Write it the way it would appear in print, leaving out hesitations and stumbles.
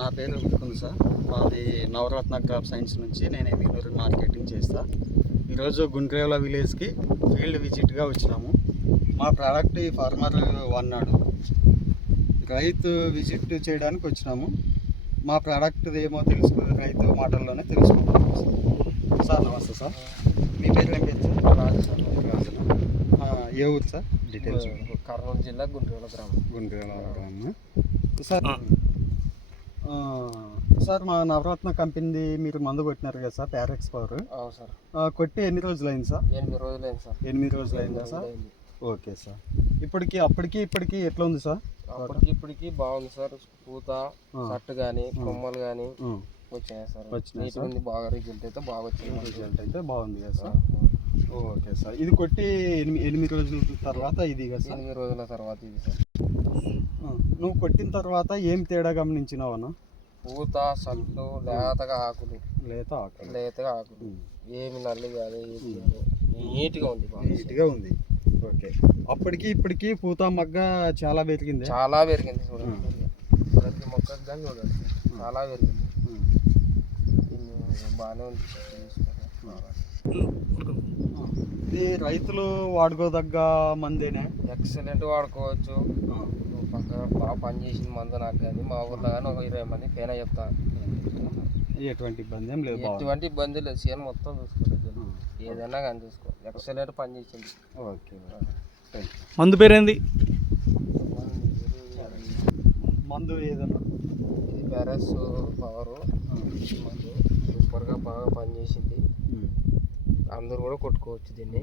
నా పేరు ముకుంద్ సార్. మాది నవరత్న క్రాప్ సైన్స్ నుంచి నేను ఏమీనూరు మార్కెటింగ్ చేస్తా. ఈరోజు గుండ్రేవల విలేజ్కి ఫీల్డ్ విజిట్గా వచ్చినాము. మా ప్రోడక్ట్ ఈ ఫార్మర్ వన్నాడు, రైతు విజిట్ చేయడానికి వచ్చినాము. మా ప్రోడక్ట్ ఏమో రైతు మాటల్లోనే తెలుసుకుంటాము. సార్ నమస్తే సార్, మీ పేరు ఏం పేరు సార్? రాజు సార్. ఏ ఊరు సార్? డీటెయిల్స్. కర్నూలు జిల్లా గుండ్రేవల గ్రామం. సార్ సార్ మా నవరత్న కంపెనీది మీరు మందు కొట్టినారు కదా సార్, ప్యారెక్స్ పవర్. అవును సార్. కొట్టి ఎన్ని రోజులు అయింది సార్? 8 రోజులైంది సార్. 8 రోజులు అయిందా సార్? Okay sir. అప్పటికి ఎట్లా ఉంది సార్? ఇప్పటికి బాగుంది సార్. పూత సట్టు కానీ కొమ్మలు కానీ వచ్చాయి సార్. వచ్చినాయి. బాగా రిజల్ట్ అయితే బాగా వచ్చింది. రిజల్ట్ అయితే బాగుంది కదా సార్? Okay sir. ఇది కొట్టి 8 రోజుల తర్వాత ఇది కదా సార్? 8 రోజుల తర్వాత ఇది సార్. నువ్వు కొట్టిన తర్వాత ఏం తేడా గమనించినావన్నా? పూత సట్టు లేతగా ఆకులు. లేతగా ఆకులు ఏమి నల్లి కానీ నీట్గా ఉంది. నీట్గా ఉంది. ఓకే. అప్పటికి ఇప్పటికి పూత మగ్గ చాలా పెరిగింది. చూడండి, ప్రతి మొక్కకి కానీ చూడండి చాలా పెరిగింది. బాగానే ఉంది. ఇది రైతులు వాడుకోదగ్గ మందేనా? ఎక్సలెంట్ వాడుకోవచ్చు. పక్కన బాగా పనిచేసిన మందు నాకు కానీ మా ఊర్లో కానీ ఒక 20 మంది పైన చెప్తా. ఎటువంటి ఇబ్బంది ఏం లేదు. ఎటువంటి ఇబ్బంది లేదు. సీఎన్ మొత్తం చూసుకోలేదు. ఏదైనా కానీ చూసుకో. ఎక్సలెంట్ పని చేసింది. ఓకే. మందు పేరేంది? మందు ఏదన్నా? ఇది ప్యారెస్ పవరు మందు సూపర్గా బాగా పనిచేసింది. అందరూ కూడా కొట్టుకోవచ్చు దీన్ని.